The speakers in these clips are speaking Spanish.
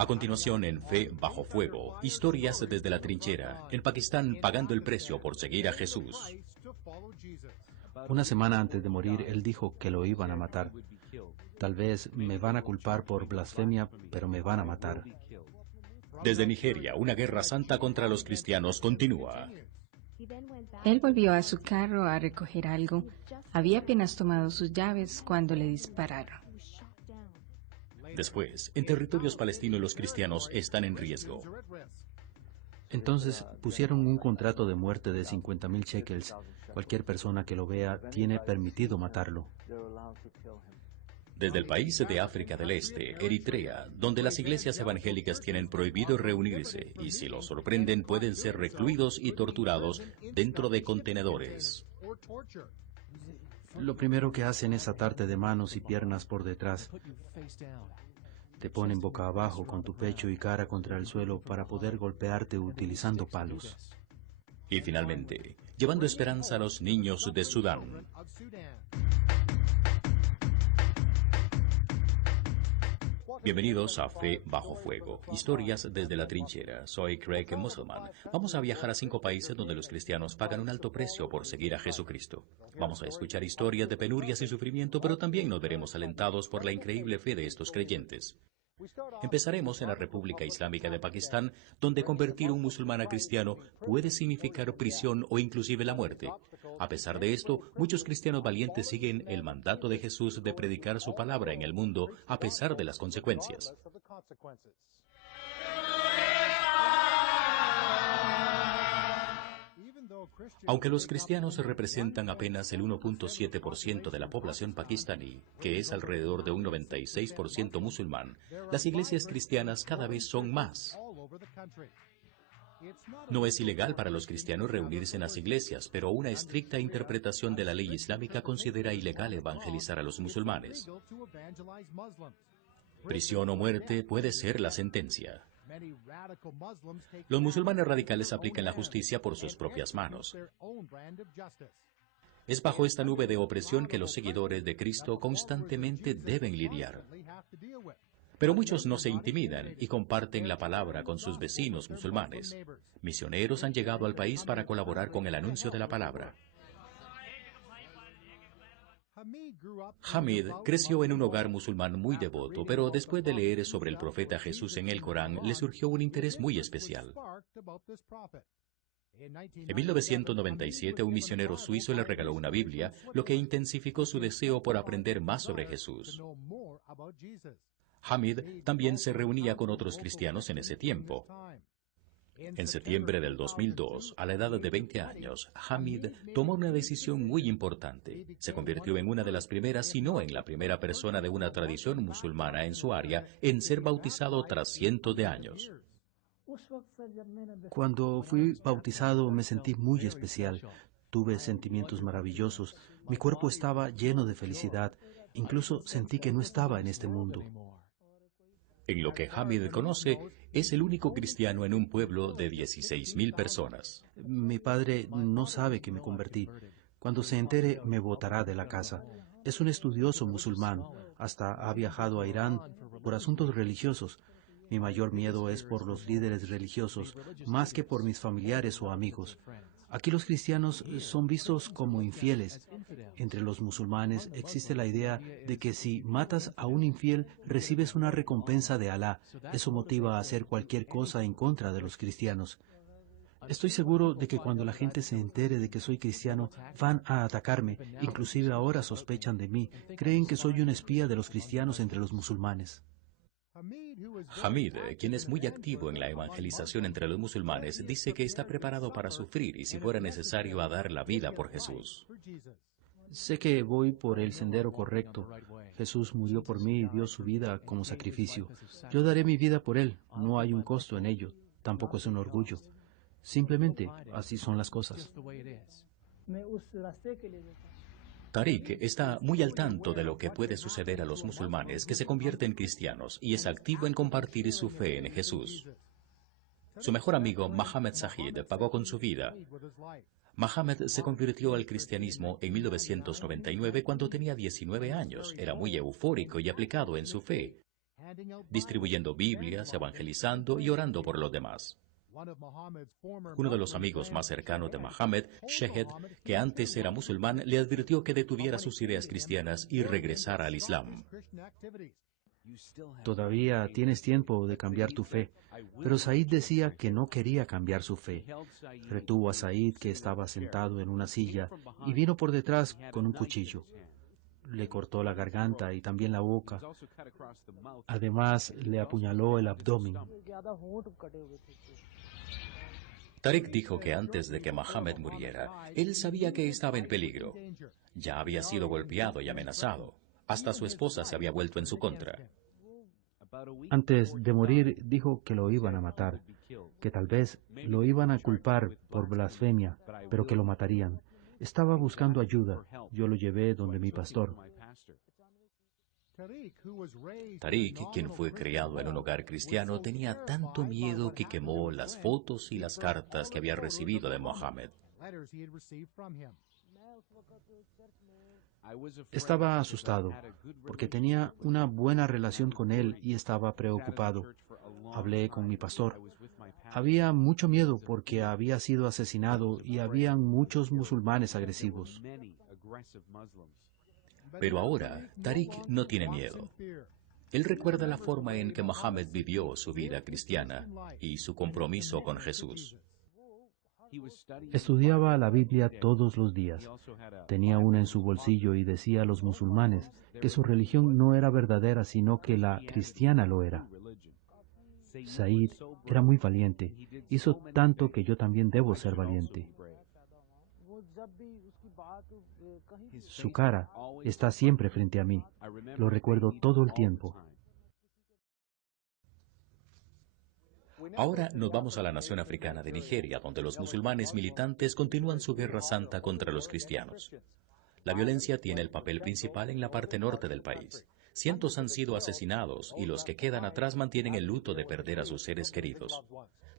A continuación, en Fe bajo fuego, historias desde la trinchera, en Pakistán pagando el precio por seguir a Jesús. Una semana antes de morir, él dijo que lo iban a matar. Tal vez me van a culpar por blasfemia, pero me van a matar. Desde Nigeria, una guerra santa contra los cristianos continúa. Él volvió a su carro a recoger algo. Había apenas tomado sus llaves cuando le dispararon. Después, en territorios palestinos los cristianos están en riesgo. Entonces pusieron un contrato de muerte de 50,000 shekels. Cualquier persona que lo vea tiene permitido matarlo. Desde el país de África del Este, Eritrea, donde las iglesias evangélicas tienen prohibido reunirse y si los sorprenden pueden ser recluidos y torturados dentro de contenedores. Lo primero que hacen es atarte de manos y piernas por detrás. Te ponen boca abajo con tu pecho y cara contra el suelo para poder golpearte utilizando palos. Y finalmente, llevando esperanza a los niños de Sudán. Bienvenidos a Fe bajo fuego, historias desde la trinchera. Soy Craig Musselman. Vamos a viajar a 5 países donde los cristianos pagan un alto precio por seguir a Jesucristo. Vamos a escuchar historias de penurias y sufrimiento, pero también nos veremos alentados por la increíble fe de estos creyentes. Empezaremos en la República Islámica de Pakistán, donde convertir un musulmán a cristiano puede significar prisión o inclusive la muerte. A pesar de esto, muchos cristianos valientes siguen el mandato de Jesús de predicar su palabra en el mundo a pesar de las consecuencias. Aunque los cristianos representan apenas el 1.7% de la población pakistaní, que es alrededor de un 96% musulmán, las iglesias cristianas cada vez son más. No es ilegal para los cristianos reunirse en las iglesias, pero una estricta interpretación de la ley islámica considera ilegal evangelizar a los musulmanes. Prisión o muerte puede ser la sentencia. Los musulmanes radicales aplican la justicia por sus propias manos. Es bajo esta nube de opresión que los seguidores de Cristo constantemente deben lidiar. Pero muchos no se intimidan y comparten la palabra con sus vecinos musulmanes. Misioneros han llegado al país para colaborar con el anuncio de la palabra. Hamid creció en un hogar musulmán muy devoto, pero después de leer sobre el profeta Jesús en el Corán, le surgió un interés muy especial. En 1997, un misionero suizo le regaló una Biblia, lo que intensificó su deseo por aprender más sobre Jesús. Hamid también se reunía con otros cristianos en ese tiempo. En septiembre del 2002, a la edad de 20 años, Hamid tomó una decisión muy importante. Se convirtió en una de las primeras, si no en la primera persona de una tradición musulmana en su área, en ser bautizado tras cientos de años. Cuando fui bautizado me sentí muy especial. Tuve sentimientos maravillosos. Mi cuerpo estaba lleno de felicidad. Incluso sentí que no estaba en este mundo. En lo que Hamid conoce, es el único cristiano en un pueblo de 16,000 personas. Mi padre no sabe que me convertí. Cuando se entere, me botará de la casa. Es un estudioso musulmán. Hasta ha viajado a Irán por asuntos religiosos. Mi mayor miedo es por los líderes religiosos, más que por mis familiares o amigos. Aquí los cristianos son vistos como infieles. Entre los musulmanes existe la idea de que si matas a un infiel, recibes una recompensa de Alá. Eso motiva a hacer cualquier cosa en contra de los cristianos. Estoy seguro de que cuando la gente se entere de que soy cristiano, van a atacarme. Inclusive ahora sospechan de mí. Creen que soy un espía de los cristianos entre los musulmanes. Hamid, quien es muy activo en la evangelización entre los musulmanes, dice que está preparado para sufrir y si fuera necesario a dar la vida por Jesús. Sé que voy por el sendero correcto. Jesús murió por mí y dio su vida como sacrificio. Yo daré mi vida por él. No hay un costo en ello. Tampoco es un orgullo. Simplemente así son las cosas. Tariq está muy al tanto de lo que puede suceder a los musulmanes que se convierten en cristianos y es activo en compartir su fe en Jesús. Su mejor amigo, Mohammed Zahid, pagó con su vida. Mohammed se convirtió al cristianismo en 1999 cuando tenía 19 años. Era muy eufórico y aplicado en su fe. distribuyendo Biblias, evangelizando y orando por los demás. Uno de los amigos más cercanos de Mohammed, Shehed, que antes era musulmán, le advirtió que detuviera sus ideas cristianas y regresara al Islam. Todavía tienes tiempo de cambiar tu fe. Pero Said decía que no quería cambiar su fe. Retuvo a Said, que estaba sentado en una silla, y vino por detrás con un cuchillo. Le cortó la garganta y también la boca. Además, le apuñaló el abdomen. Tariq dijo que antes de que Mohammed muriera, él sabía que estaba en peligro. Ya había sido golpeado y amenazado. Hasta su esposa se había vuelto en su contra. Antes de morir, dijo que lo iban a matar, que tal vez lo iban a culpar por blasfemia, pero que lo matarían. Estaba buscando ayuda. Yo lo llevé donde mi pastor. Tariq, quien fue criado en un hogar cristiano, tenía tanto miedo que quemó las fotos y las cartas que había recibido de Mohammed. Estaba asustado, porque tenía una buena relación con él y estaba preocupado. Hablé con mi pastor. Había mucho miedo porque había sido asesinado y habían muchos musulmanes agresivos. Pero ahora, Tariq no tiene miedo. Él recuerda la forma en que Mohammed vivió su vida cristiana y su compromiso con Jesús. Estudiaba la Biblia todos los días. Tenía una en su bolsillo y decía a los musulmanes que su religión no era verdadera, sino que la cristiana lo era. Said era muy valiente. Hizo tanto que yo también debo ser valiente. Su cara está siempre frente a mí. Lo recuerdo todo el tiempo. Ahora nos vamos a la nación africana de Nigeria, donde los musulmanes militantes continúan su guerra santa contra los cristianos. La violencia tiene el papel principal en la parte norte del país. Cientos han sido asesinados y los que quedan atrás mantienen el luto de perder a sus seres queridos.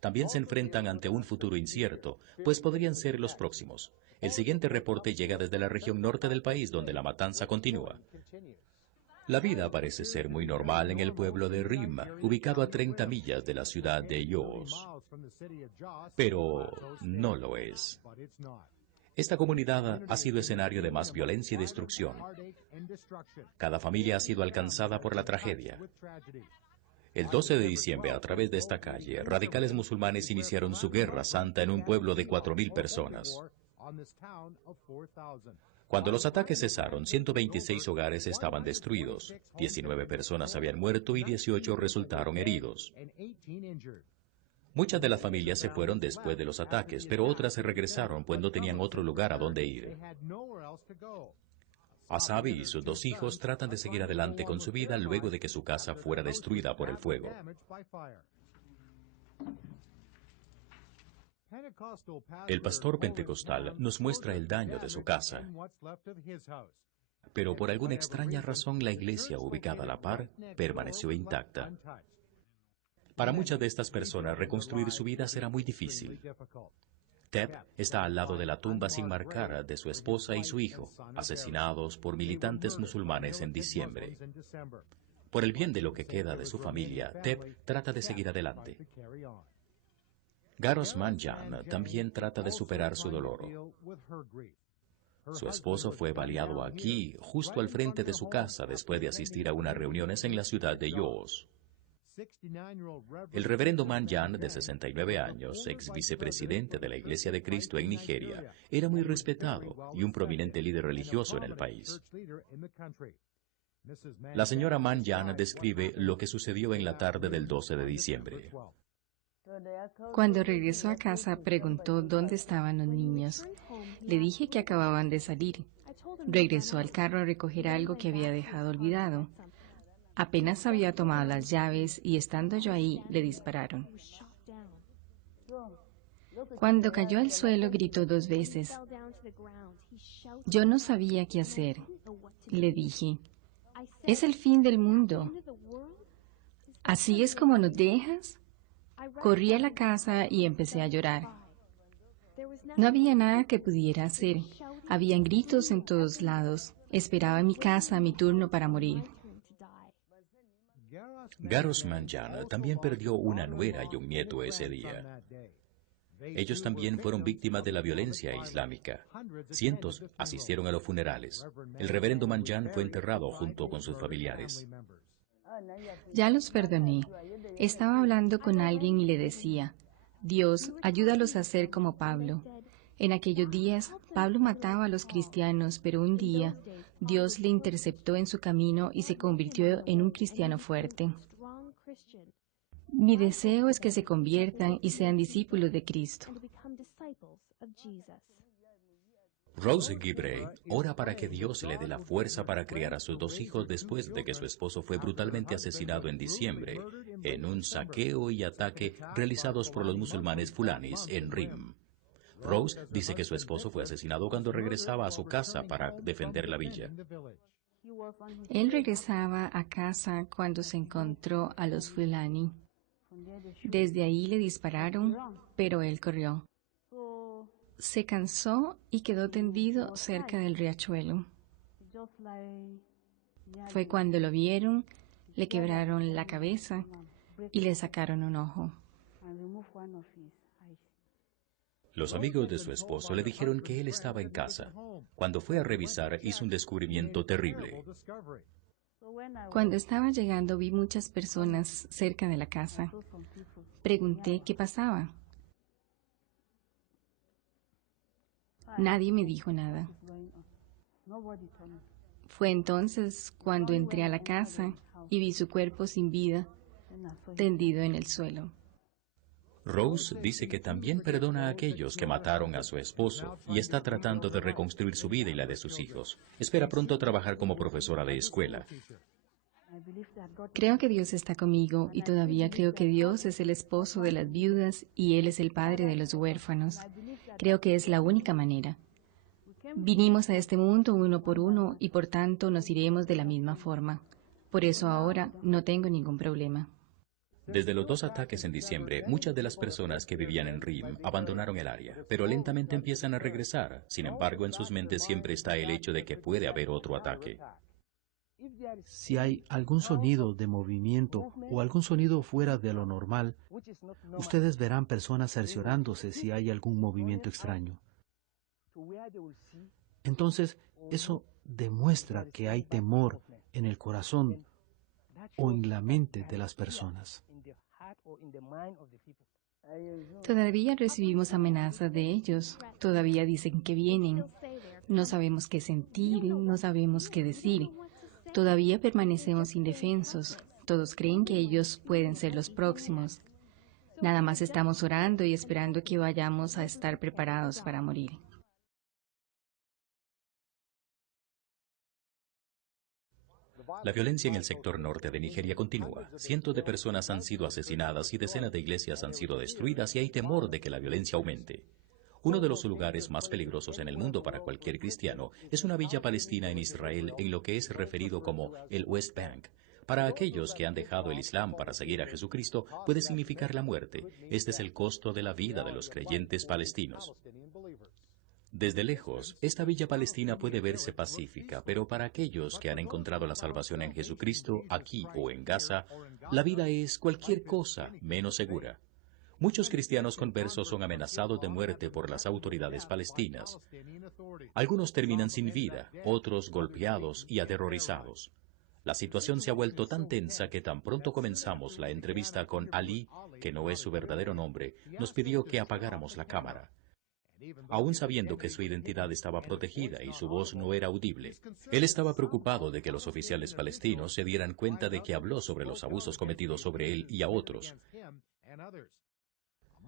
También se enfrentan ante un futuro incierto, pues podrían ser los próximos. El siguiente reporte llega desde la región norte del país, donde la matanza continúa. La vida parece ser muy normal en el pueblo de Rim, ubicado a 30 millas de la ciudad de Jos. Pero no lo es. Esta comunidad ha sido escenario de más violencia y destrucción. Cada familia ha sido alcanzada por la tragedia. El 12 de diciembre, a través de esta calle, radicales musulmanes iniciaron su guerra santa en un pueblo de 4.000 personas. Cuando los ataques cesaron, 126 hogares estaban destruidos, 19 personas habían muerto y 18 resultaron heridos. Muchas de las familias se fueron después de los ataques, pero otras se regresaron pues no tenían otro lugar a donde ir. Asabi y sus 2 hijos tratan de seguir adelante con su vida luego de que su casa fuera destruida por el fuego. El pastor pentecostal nos muestra el daño de su casa, pero por alguna extraña razón la iglesia ubicada a la par permaneció intacta. Para muchas de estas personas reconstruir su vida será muy difícil. Tep está al lado de la tumba sin marcar de su esposa y su hijo, asesinados por militantes musulmanes en diciembre. Por el bien de lo que queda de su familia, Tep trata de seguir adelante. Garos Manjan también trata de superar su dolor. Su esposo fue baleado aquí, justo al frente de su casa, después de asistir a unas reuniones en la ciudad de Jos. El reverendo Manjan, de 69 años, ex vicepresidente de la Iglesia de Cristo en Nigeria, era muy respetado y un prominente líder religioso en el país. La señora Manjan describe lo que sucedió en la tarde del 12 de diciembre. Cuando regresó a casa, preguntó dónde estaban los niños. Le dije que acababan de salir. Regresó al carro a recoger algo que había dejado olvidado. Apenas había tomado las llaves y estando yo ahí, le dispararon. Cuando cayó al suelo, gritó 2 veces. Yo no sabía qué hacer. Le dije, es el fin del mundo. ¿Así es como nos dejas? Corrí a la casa y empecé a llorar. No había nada que pudiera hacer. Habían gritos en todos lados. Esperaba en mi casa mi turno para morir. Garos Manjan también perdió una nuera y un nieto ese día. Ellos también fueron víctimas de la violencia islámica. Cientos asistieron a los funerales. El reverendo Manjan fue enterrado junto con sus familiares. Ya los perdoné. Estaba hablando con alguien y le decía, Dios, ayúdalos a ser como Pablo. En aquellos días, Pablo mataba a los cristianos, pero un día, Dios le interceptó en su camino y se convirtió en un cristiano fuerte. Mi deseo es que se conviertan y sean discípulos de Cristo. Rose Gibrey ora para que Dios le dé la fuerza para criar a sus 2 hijos después de que su esposo fue brutalmente asesinado en diciembre en un saqueo y ataque realizados por los musulmanes fulanis en Rim. Rose dice que su esposo fue asesinado cuando regresaba a su casa para defender la villa. Él regresaba a casa cuando se encontró a los fulani. Desde ahí le dispararon, pero él corrió. Se cansó y quedó tendido cerca del riachuelo. Fue cuando lo vieron, le quebraron la cabeza y le sacaron un ojo. Los amigos de su esposo le dijeron que él estaba en casa. Cuando fue a revisar, hizo un descubrimiento terrible. Cuando estaba llegando, vi muchas personas cerca de la casa. Pregunté qué pasaba. Nadie me dijo nada. Fue entonces cuando entré a la casa y vi su cuerpo sin vida, tendido en el suelo. Rose dice que también perdona a aquellos que mataron a su esposo y está tratando de reconstruir su vida y la de sus hijos. Espera pronto trabajar como profesora de escuela. Creo que Dios está conmigo y todavía creo que Dios es el esposo de las viudas y Él es el padre de los huérfanos. Creo que es la única manera. Vinimos a este mundo uno por uno y por tanto nos iremos de la misma forma. Por eso ahora no tengo ningún problema. Desde los 2 ataques en diciembre, muchas de las personas que vivían en Rim abandonaron el área, pero lentamente empiezan a regresar. Sin embargo, en sus mentes siempre está el hecho de que puede haber otro ataque. Si hay algún sonido de movimiento o algún sonido fuera de lo normal, ustedes verán personas cerciorándose si hay algún movimiento extraño. Entonces, eso demuestra que hay temor en el corazón o en la mente de las personas. Todavía recibimos amenazas de ellos. Todavía dicen que vienen. No sabemos qué sentir, no sabemos qué decir. Todavía permanecemos indefensos. Todos creen que ellos pueden ser los próximos. Nada más estamos orando y esperando que vayamos a estar preparados para morir. La violencia en el sector norte de Nigeria continúa. Cientos de personas han sido asesinadas y decenas de iglesias han sido destruidas y hay temor de que la violencia aumente. Uno de los lugares más peligrosos en el mundo para cualquier cristiano es una villa palestina en Israel en lo que es referido como el West Bank. Para aquellos que han dejado el Islam para seguir a Jesucristo, puede significar la muerte. Este es el costo de la vida de los creyentes palestinos. Desde lejos, esta villa palestina puede verse pacífica, pero para aquellos que han encontrado la salvación en Jesucristo, aquí o en Gaza, la vida es cualquier cosa menos segura. Muchos cristianos conversos son amenazados de muerte por las autoridades palestinas. Algunos terminan sin vida, otros golpeados y aterrorizados. La situación se ha vuelto tan tensa que tan pronto comenzamos la entrevista con Ali, que no es su verdadero nombre, nos pidió que apagáramos la cámara. Aún sabiendo que su identidad estaba protegida y su voz no era audible, él estaba preocupado de que los oficiales palestinos se dieran cuenta de que habló sobre los abusos cometidos sobre él y a otros,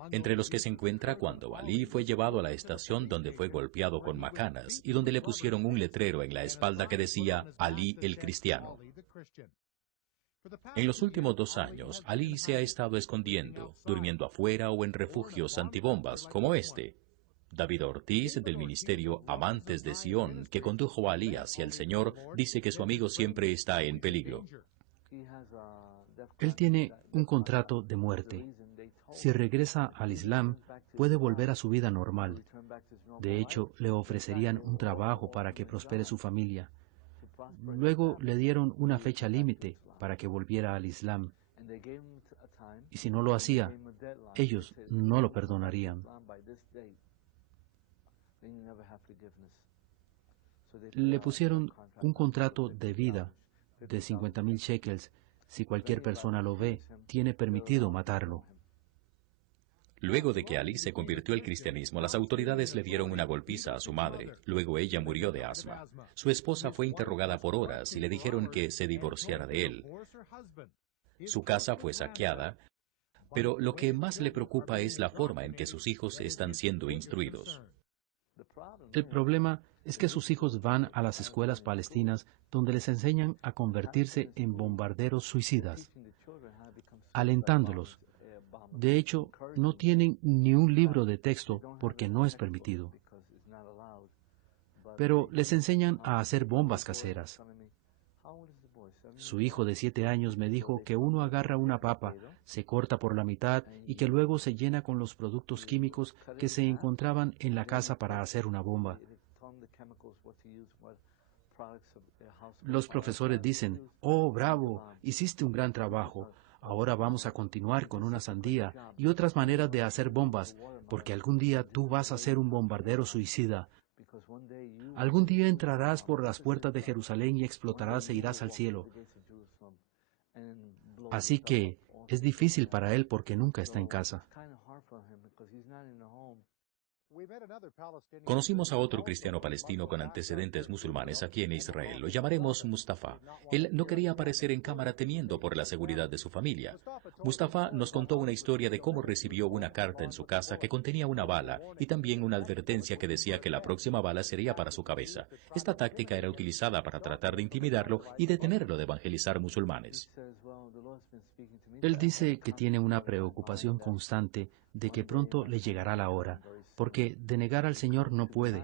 entre los que se encuentra cuando Ali fue llevado a la estación donde fue golpeado con macanas y donde le pusieron un letrero en la espalda que decía Ali el Cristiano. En los últimos 2 años, Ali se ha estado escondiendo, durmiendo afuera o en refugios antibombas como este. David Ortiz, del ministerio Amantes de Sion, que condujo a Ali hacia el Señor, dice que su amigo siempre está en peligro. Él tiene un contrato de muerte. Si regresa al Islam, puede volver a su vida normal. De hecho, le ofrecerían un trabajo para que prospere su familia. Luego le dieron una fecha límite para que volviera al Islam. Y si no lo hacía, ellos no lo perdonarían. Le pusieron un contrato de vida de 50,000 shekels. Si cualquier persona lo ve, tiene permitido matarlo. Luego de que Ali se convirtió al cristianismo, las autoridades le dieron una golpiza a su madre. Luego ella murió de asma. Su esposa fue interrogada por horas y le dijeron que se divorciara de él. Su casa fue saqueada, pero lo que más le preocupa es la forma en que sus hijos están siendo instruidos. El problema es que sus hijos van a las escuelas palestinas donde les enseñan a convertirse en bombarderos suicidas, alentándolos. De hecho, no tienen ni un libro de texto porque no es permitido. Pero les enseñan a hacer bombas caseras. Su hijo de 7 años me dijo que uno agarra una papa, se corta por la mitad y que luego se llena con los productos químicos que se encontraban en la casa para hacer una bomba. Los profesores dicen, «Oh, bravo, hiciste un gran trabajo. Ahora vamos a continuar con una sandía y otras maneras de hacer bombas, porque algún día tú vas a ser un bombardero suicida. Algún día entrarás por las puertas de Jerusalén y explotarás e irás al cielo». Así que es difícil para él porque nunca está en casa. Conocimos a otro cristiano palestino con antecedentes musulmanes aquí en Israel. Lo llamaremos Mustafa. Él no quería aparecer en cámara temiendo por la seguridad de su familia. Mustafa nos contó una historia de cómo recibió una carta en su casa que contenía una bala y también una advertencia que decía que la próxima bala sería para su cabeza. Esta táctica era utilizada para tratar de intimidarlo y detenerlo de evangelizar musulmanes. Él dice que tiene una preocupación constante de que pronto le llegará la hora, porque de negar al Señor no puede.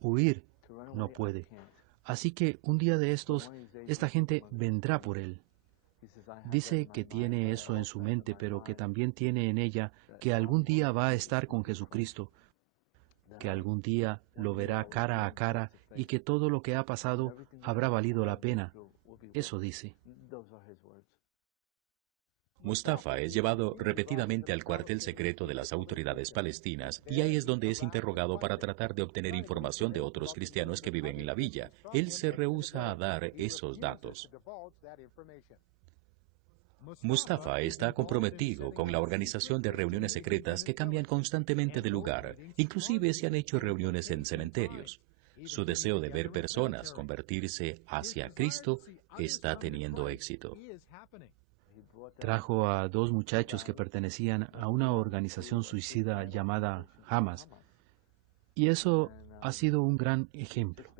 Huir no puede. Así que un día de estos, esta gente vendrá por él. Dice que tiene eso en su mente, pero que también tiene en ella que algún día va a estar con Jesucristo, que algún día lo verá cara a cara y que todo lo que ha pasado habrá valido la pena. Eso dice. Mustafa es llevado repetidamente al cuartel secreto de las autoridades palestinas y ahí es donde es interrogado para tratar de obtener información de otros cristianos que viven en la villa. Él se rehúsa a dar esos datos. Mustafa está comprometido con la organización de reuniones secretas que cambian constantemente de lugar. Inclusive se han hecho reuniones en cementerios. Su deseo de ver personas convertirse hacia Cristo está teniendo éxito. Trajo a 2 muchachos que pertenecían a una organización suicida llamada Hamas. Y eso ha sido un gran ejemplo,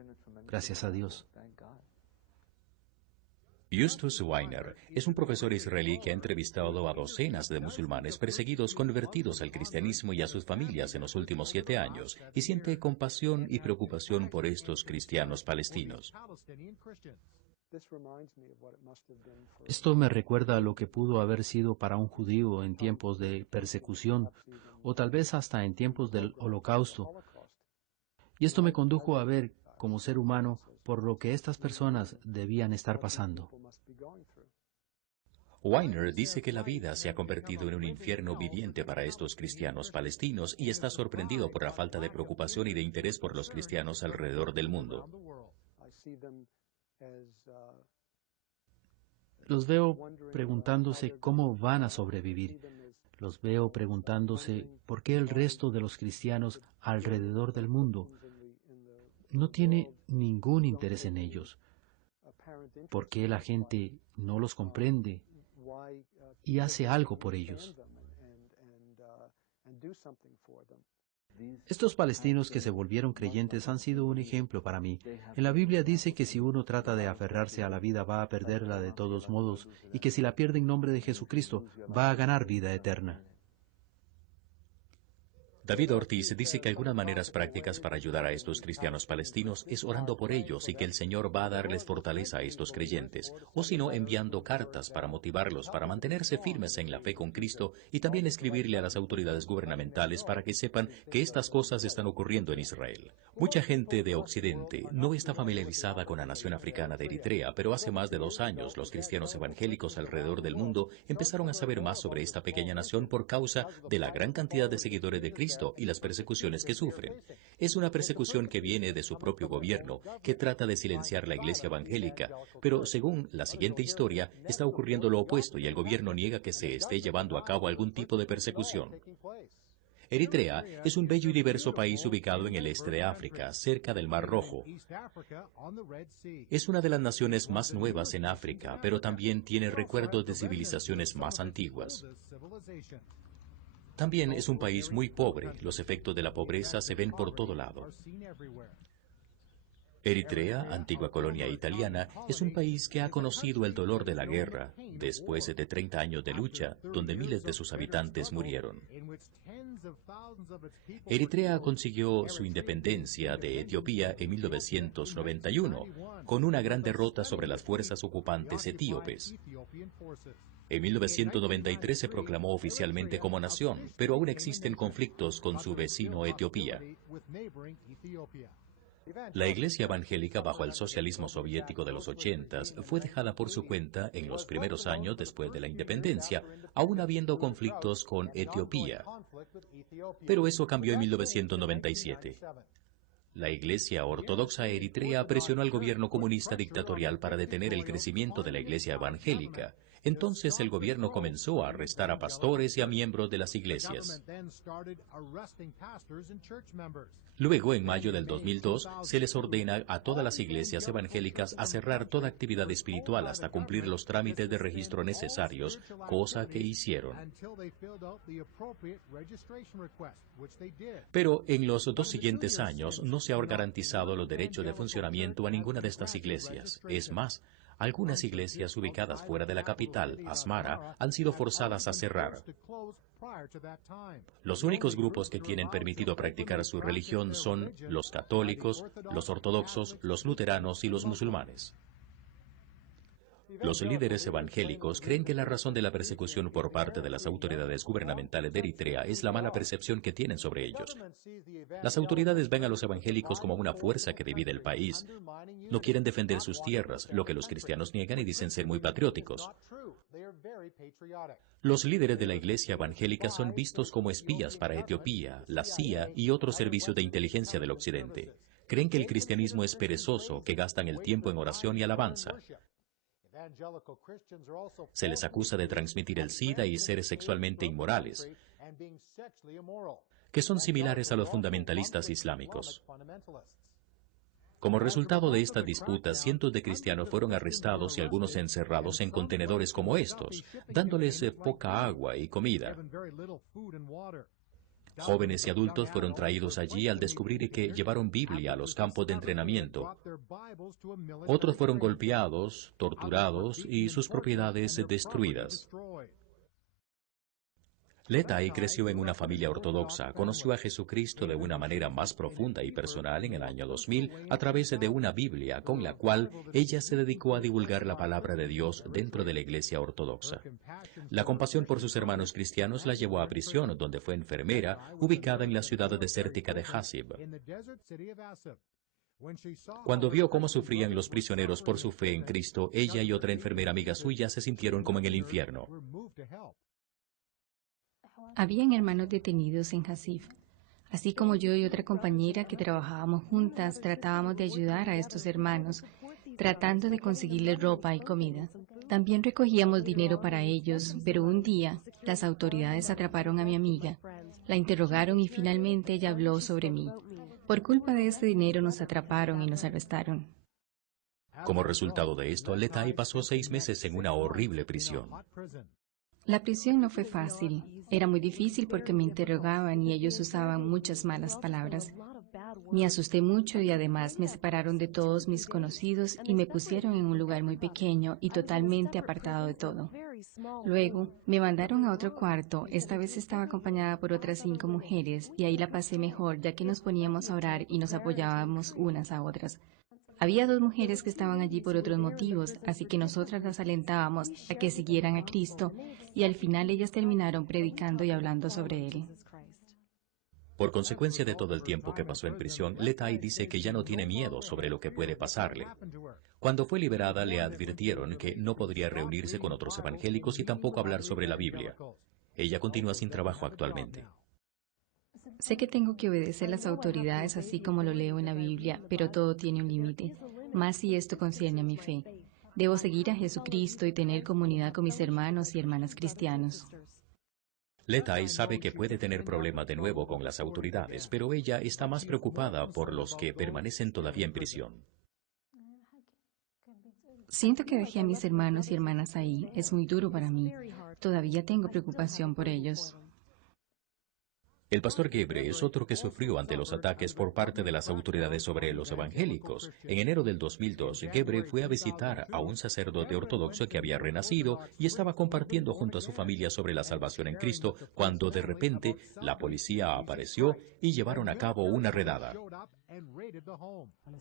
gracias a Dios. Justus Weiner es un profesor israelí que ha entrevistado a docenas de musulmanes perseguidos convertidos al cristianismo y a sus familias en los últimos 7 años y siente compasión y preocupación por estos cristianos palestinos. Esto me recuerda a lo que pudo haber sido para un judío en tiempos de persecución, o tal vez hasta en tiempos del Holocausto. Y esto me condujo a ver, como ser humano, por lo que estas personas debían estar pasando. Weiner dice que la vida se ha convertido en un infierno viviente para estos cristianos palestinos y está sorprendido por la falta de preocupación y de interés por los cristianos alrededor del mundo. Los veo preguntándose cómo van a sobrevivir. Los veo preguntándose por qué el resto de los cristianos alrededor del mundo no tiene ningún interés en ellos. ¿Por qué la gente no los comprende y hace algo por ellos? Estos palestinos que se volvieron creyentes han sido un ejemplo para mí. En la Biblia dice que si uno trata de aferrarse a la vida va a perderla de todos modos y que si la pierde en nombre de Jesucristo va a ganar vida eterna. David Ortiz dice que algunas maneras prácticas para ayudar a estos cristianos palestinos es orando por ellos y que el Señor va a darles fortaleza a estos creyentes, o si no, enviando cartas para motivarlos para mantenerse firmes en la fe con Cristo y también escribirle a las autoridades gubernamentales para que sepan que estas cosas están ocurriendo en Israel. Mucha gente de Occidente no está familiarizada con la nación africana de Eritrea, pero hace más de 2 años los cristianos evangélicos alrededor del mundo empezaron a saber más sobre esta pequeña nación por causa de la gran cantidad de seguidores de Cristo y las persecuciones que sufren. Es una persecución que viene de su propio gobierno, que trata de silenciar la iglesia evangélica, pero según la siguiente historia, está ocurriendo lo opuesto y el gobierno niega que se esté llevando a cabo algún tipo de persecución. Eritrea es un bello y diverso país ubicado en el este de África, cerca del Mar Rojo. Es una de las naciones más nuevas en África, pero también tiene recuerdos de civilizaciones más antiguas. También es un país muy pobre. Los efectos de la pobreza se ven por todo lado. Eritrea, antigua colonia italiana, es un país que ha conocido el dolor de la guerra, después de 30 años de lucha, donde miles de sus habitantes murieron. Eritrea consiguió su independencia de Etiopía en 1991, con una gran derrota sobre las fuerzas ocupantes etíopes. En 1993 se proclamó oficialmente como nación, pero aún existen conflictos con su vecino Etiopía. La iglesia evangélica bajo el socialismo soviético de los 80s fue dejada por su cuenta en los primeros años después de la independencia, aún habiendo conflictos con Etiopía. Pero eso cambió en 1997. La Iglesia Ortodoxa Eritrea presionó al gobierno comunista dictatorial para detener el crecimiento de la iglesia evangélica. Entonces el gobierno comenzó a arrestar a pastores y a miembros de las iglesias. Luego, en mayo del 2002, se les ordena a todas las iglesias evangélicas a cerrar toda actividad espiritual hasta cumplir los trámites de registro necesarios, cosa que hicieron. Pero en los 2 siguientes años no se han garantizado los derechos de funcionamiento a ninguna de estas iglesias. Es más, algunas iglesias ubicadas fuera de la capital, Asmara, han sido forzadas a cerrar. Los únicos grupos que tienen permitido practicar su religión son los católicos, los ortodoxos, los luteranos y los musulmanes. Los líderes evangélicos creen que la razón de la persecución por parte de las autoridades gubernamentales de Eritrea es la mala percepción que tienen sobre ellos. Las autoridades ven a los evangélicos como una fuerza que divide el país. No quieren defender sus tierras, lo que los cristianos niegan y dicen ser muy patrióticos. Los líderes de la iglesia evangélica son vistos como espías para Etiopía, la CIA y otros servicios de inteligencia del Occidente. Creen que el cristianismo es perezoso, que gastan el tiempo en oración y alabanza. Se les acusa de transmitir el SIDA y ser sexualmente inmorales, que son similares a los fundamentalistas islámicos. Como resultado de estas disputas, cientos de cristianos fueron arrestados y algunos encerrados en contenedores como estos, dándoles poca agua y comida. Jóvenes y adultos fueron traídos allí al descubrir que llevaron Biblia a los campos de entrenamiento. Otros fueron golpeados, torturados y sus propiedades destruidas. Letai creció en una familia ortodoxa, conoció a Jesucristo de una manera más profunda y personal en el año 2000 a través de una Biblia con la cual ella se dedicó a divulgar la palabra de Dios dentro de la iglesia ortodoxa. La compasión por sus hermanos cristianos la llevó a prisión, donde fue enfermera, ubicada en la ciudad desértica de Hasib. Cuando vio cómo sufrían los prisioneros por su fe en Cristo, ella y otra enfermera amiga suya se sintieron como en el infierno. Habían hermanos detenidos en Hasif. Así como yo y otra compañera que trabajábamos juntas, tratábamos de ayudar a estos hermanos, tratando de conseguirles ropa y comida. También recogíamos dinero para ellos, pero un día las autoridades atraparon a mi amiga, la interrogaron y finalmente ella habló sobre mí. Por culpa de ese dinero nos atraparon y nos arrestaron. Como resultado de esto, Letai pasó 6 meses en una horrible prisión. La prisión no fue fácil. Era muy difícil porque me interrogaban y ellos usaban muchas malas palabras. Me asusté mucho y además me separaron de todos mis conocidos y me pusieron en un lugar muy pequeño y totalmente apartado de todo. Luego me mandaron a otro cuarto. Esta vez estaba acompañada por otras 5 mujeres y ahí la pasé mejor ya que nos poníamos a orar y nos apoyábamos unas a otras. Había 2 mujeres que estaban allí por otros motivos, así que nosotras las alentábamos a que siguieran a Cristo y al final ellas terminaron predicando y hablando sobre Él. Por consecuencia de todo el tiempo que pasó en prisión, Letai dice que ya no tiene miedo sobre lo que puede pasarle. Cuando fue liberada, le advirtieron que no podría reunirse con otros evangélicos y tampoco hablar sobre la Biblia. Ella continúa sin trabajo actualmente. Sé que tengo que obedecer las autoridades así como lo leo en la Biblia, pero todo tiene un límite, más si esto concierne a mi fe. Debo seguir a Jesucristo y tener comunidad con mis hermanos y hermanas cristianos. Letai sabe que puede tener problemas de nuevo con las autoridades, pero ella está más preocupada por los que permanecen todavía en prisión. Siento que dejé a mis hermanos y hermanas ahí. Es muy duro para mí. Todavía tengo preocupación por ellos. El pastor Gebre es otro que sufrió ante los ataques por parte de las autoridades sobre los evangélicos. En enero del 2002, Gebre fue a visitar a un sacerdote ortodoxo que había renacido y estaba compartiendo junto a su familia sobre la salvación en Cristo, cuando de repente la policía apareció y llevaron a cabo una redada.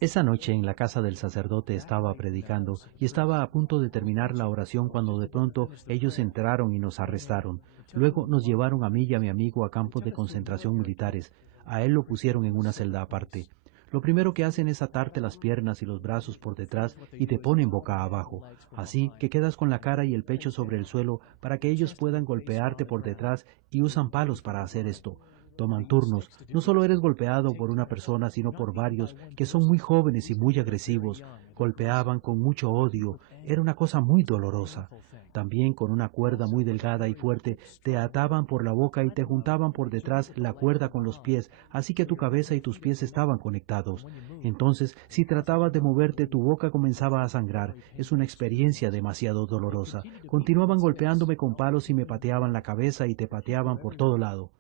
Esa noche en la casa del sacerdote estaba predicando y estaba a punto de terminar la oración cuando de pronto ellos entraron y nos arrestaron. Luego nos llevaron a mí y a mi amigo a campos de concentración militares. A él lo pusieron en una celda aparte. Lo primero que hacen es atarte las piernas y los brazos por detrás y te ponen boca abajo. Así que quedas con la cara y el pecho sobre el suelo para que ellos puedan golpearte por detrás y usan palos para hacer esto. Toman turnos. No solo eres golpeado por una persona, sino por varios que son muy jóvenes y muy agresivos. Golpeaban con mucho odio. Era una cosa muy dolorosa. También con una cuerda muy delgada y fuerte te ataban por la boca y te juntaban por detrás la cuerda con los pies, así que tu cabeza y tus pies estaban conectados. Entonces, si tratabas de moverte, tu boca comenzaba a sangrar. Es una experiencia demasiado dolorosa. Continuaban golpeándome con palos y me pateaban la cabeza y te pateaban por todo lado.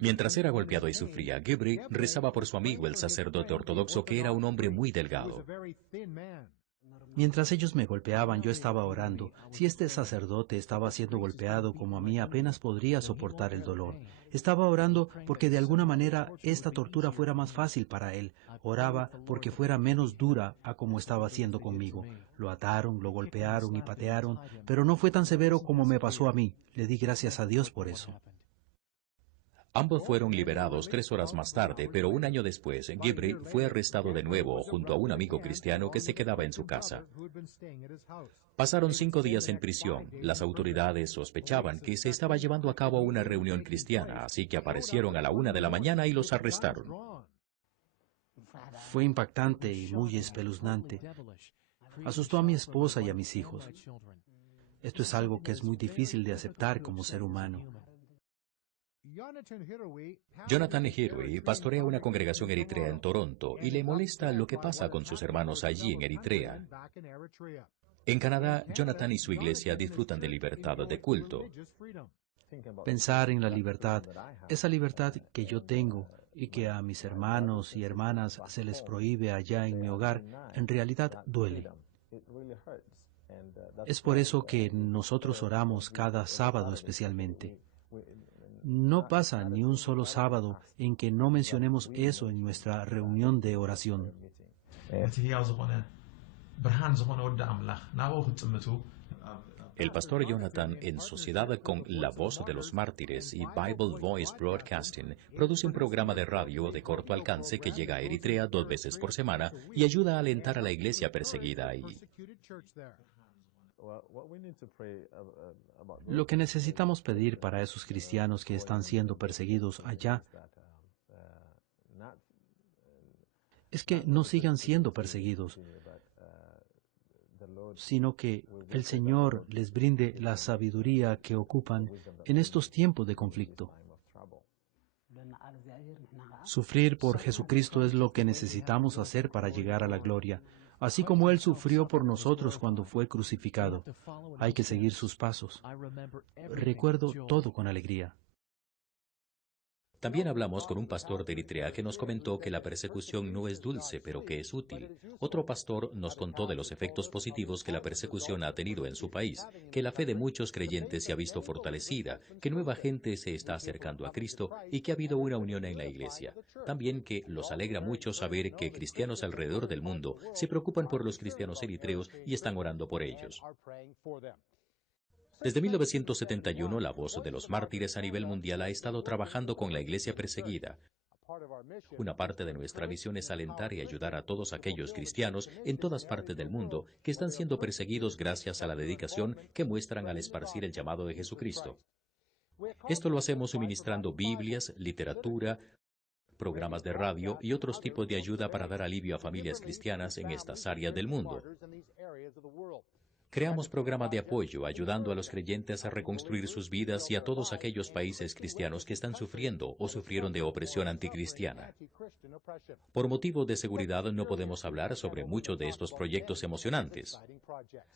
Mientras era golpeado y sufría, Gebre rezaba por su amigo, el sacerdote ortodoxo, que era un hombre muy delgado. Mientras ellos me golpeaban, yo estaba orando. Si este sacerdote estaba siendo golpeado como a mí, apenas podría soportar el dolor. Estaba orando porque de alguna manera esta tortura fuera más fácil para él. Oraba porque fuera menos dura a como estaba haciendo conmigo. Lo ataron, lo golpearon y patearon, pero no fue tan severo como me pasó a mí. Le di gracias a Dios por eso. Ambos fueron liberados 3 horas más tarde, pero un año después, Gebre fue arrestado de nuevo junto a un amigo cristiano que se quedaba en su casa. Pasaron 5 días en prisión. Las autoridades sospechaban que se estaba llevando a cabo una reunión cristiana, así que aparecieron a la 1 de la mañana y los arrestaron. Fue impactante y muy espeluznante. Asustó a mi esposa y a mis hijos. Esto es algo que es muy difícil de aceptar como ser humano. Jonathan Hirui pastorea una congregación eritrea en Toronto y le molesta lo que pasa con sus hermanos allí en Eritrea. En Canadá, Jonathan y su iglesia disfrutan de libertad de culto. Pensar en la libertad, esa libertad que yo tengo y que a mis hermanos y hermanas se les prohíbe allá en mi hogar, en realidad duele. Es por eso que nosotros oramos cada sábado especialmente. No pasa ni un solo sábado en que no mencionemos eso en nuestra reunión de oración. El pastor Jonathan, en sociedad con La Voz de los Mártires y Bible Voice Broadcasting, produce un programa de radio de corto alcance que llega a Eritrea 2 veces por semana y ayuda a alentar a la iglesia perseguida ahí. Lo que necesitamos pedir para esos cristianos que están siendo perseguidos allá es que no sigan siendo perseguidos, sino que el Señor les brinde la sabiduría que ocupan en estos tiempos de conflicto. Sufrir por Jesucristo es lo que necesitamos hacer para llegar a la gloria, así como Él sufrió por nosotros cuando fue crucificado. Hay que seguir sus pasos. Recuerdo todo con alegría. También hablamos con un pastor de Eritrea que nos comentó que la persecución no es dulce, pero que es útil. Otro pastor nos contó de los efectos positivos que la persecución ha tenido en su país, que la fe de muchos creyentes se ha visto fortalecida, que nueva gente se está acercando a Cristo y que ha habido una unión en la iglesia. También que los alegra mucho saber que cristianos alrededor del mundo se preocupan por los cristianos eritreos y están orando por ellos. Desde 1971, la Voz de los Mártires a nivel mundial ha estado trabajando con la iglesia perseguida. Una parte de nuestra misión es alentar y ayudar a todos aquellos cristianos en todas partes del mundo que están siendo perseguidos gracias a la dedicación que muestran al esparcir el llamado de Jesucristo. Esto lo hacemos suministrando Biblias, literatura, programas de radio y otros tipos de ayuda para dar alivio a familias cristianas en estas áreas del mundo. Creamos programas de apoyo, ayudando a los creyentes a reconstruir sus vidas y a todos aquellos países cristianos que están sufriendo o sufrieron de opresión anticristiana. Por motivos de seguridad no podemos hablar sobre muchos de estos proyectos emocionantes.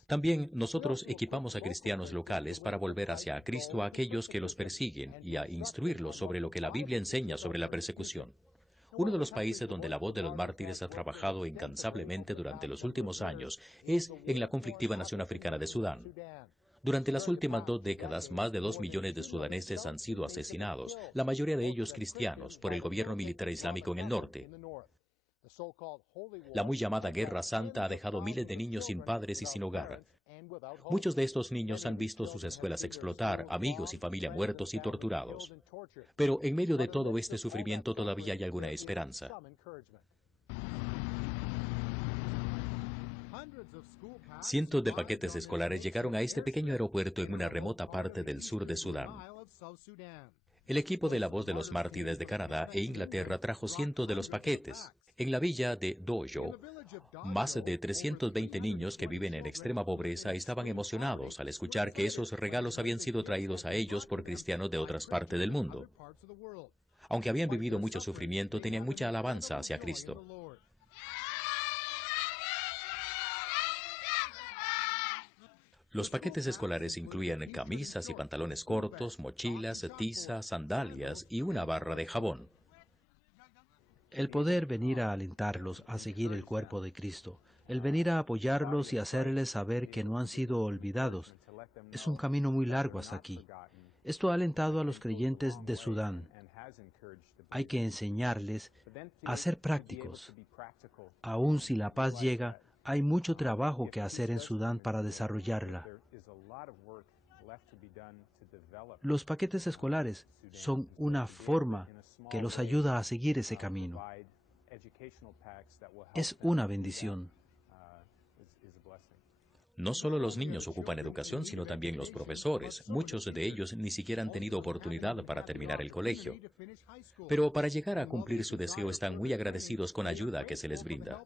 También nosotros equipamos a cristianos locales para volver hacia Cristo a aquellos que los persiguen y a instruirlos sobre lo que la Biblia enseña sobre la persecución. Uno de los países donde la Voz de los Mártires ha trabajado incansablemente durante los últimos años es en la conflictiva nación africana de Sudán. Durante las últimas 2 décadas, más de 2 millones de sudaneses han sido asesinados, la mayoría de ellos cristianos, por el gobierno militar islámico en el norte. La muy llamada Guerra Santa ha dejado miles de niños sin padres y sin hogar. Muchos de estos niños han visto sus escuelas explotar, amigos y familia muertos y torturados. Pero en medio de todo este sufrimiento todavía hay alguna esperanza. Cientos de paquetes escolares llegaron a este pequeño aeropuerto en una remota parte del sur de Sudán. El equipo de la Voz de los Mártires de Canadá e Inglaterra trajo cientos de los paquetes. En la villa de Dojo, más de 320 niños que viven en extrema pobreza estaban emocionados al escuchar que esos regalos habían sido traídos a ellos por cristianos de otras partes del mundo. Aunque habían vivido mucho sufrimiento, tenían mucha alabanza hacia Cristo. Los paquetes escolares incluían camisas y pantalones cortos, mochilas, tizas, sandalias y una barra de jabón. El poder venir a alentarlos a seguir el cuerpo de Cristo, el venir a apoyarlos y hacerles saber que no han sido olvidados, es un camino muy largo hasta aquí. Esto ha alentado a los creyentes de Sudán. Hay que enseñarles a ser prácticos. Aun si la paz llega, hay mucho trabajo que hacer en Sudán para desarrollarla. Los paquetes escolares son una forma que los ayuda a seguir ese camino. Es una bendición. No solo los niños ocupan educación, sino también los profesores. Muchos de ellos ni siquiera han tenido oportunidad para terminar el colegio. Pero para llegar a cumplir su deseo están muy agradecidos con la ayuda que se les brinda.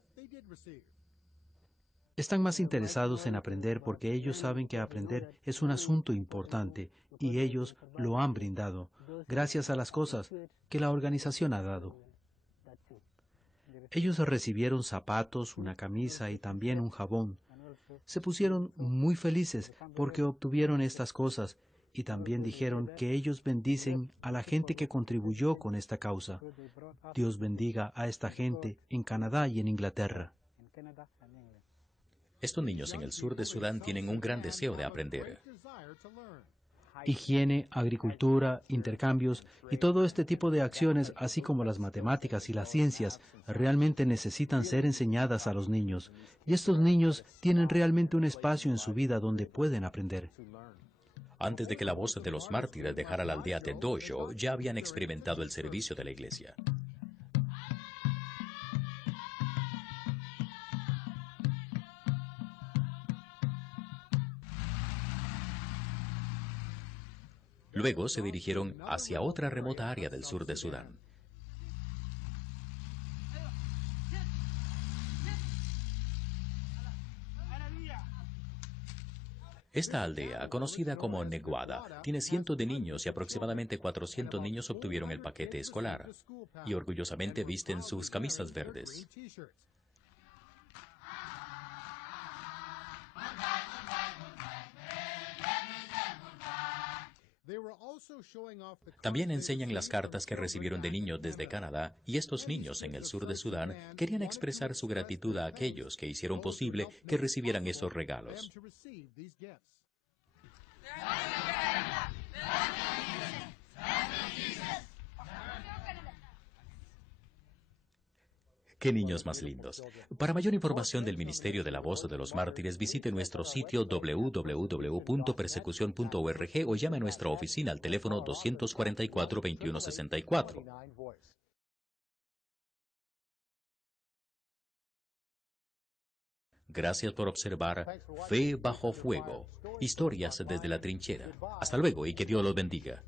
Están más interesados en aprender porque ellos saben que aprender es un asunto importante y ellos lo han brindado, gracias a las cosas que la organización ha dado. Ellos recibieron zapatos, una camisa y también un jabón. Se pusieron muy felices porque obtuvieron estas cosas y también dijeron que ellos bendicen a la gente que contribuyó con esta causa. Dios bendiga a esta gente en Canadá y en Inglaterra. Estos niños en el sur de Sudán tienen un gran deseo de aprender. Higiene, agricultura, intercambios y todo este tipo de acciones, así como las matemáticas y las ciencias, realmente necesitan ser enseñadas a los niños. Y estos niños tienen realmente un espacio en su vida donde pueden aprender. Antes de que la Voz de los Mártires dejara la aldea de Dojo, ya habían experimentado el servicio de la iglesia. Luego se dirigieron hacia otra remota área del sur de Sudán. Esta aldea, conocida como Neguada, tiene cientos de niños y aproximadamente 400 niños obtuvieron el paquete escolar y orgullosamente visten sus camisas verdes. También enseñan las cartas que recibieron de niños desde Canadá, y estos niños en el sur de Sudán querían expresar su gratitud a aquellos que hicieron posible que recibieran esos regalos. ¡Qué niños más lindos! Para mayor información del Ministerio de la Voz de los Mártires, visite nuestro sitio www.persecucion.org o llame a nuestra oficina al teléfono 244-2164. Gracias por observar Fe bajo Fuego, historias desde la trinchera. Hasta luego y que Dios los bendiga.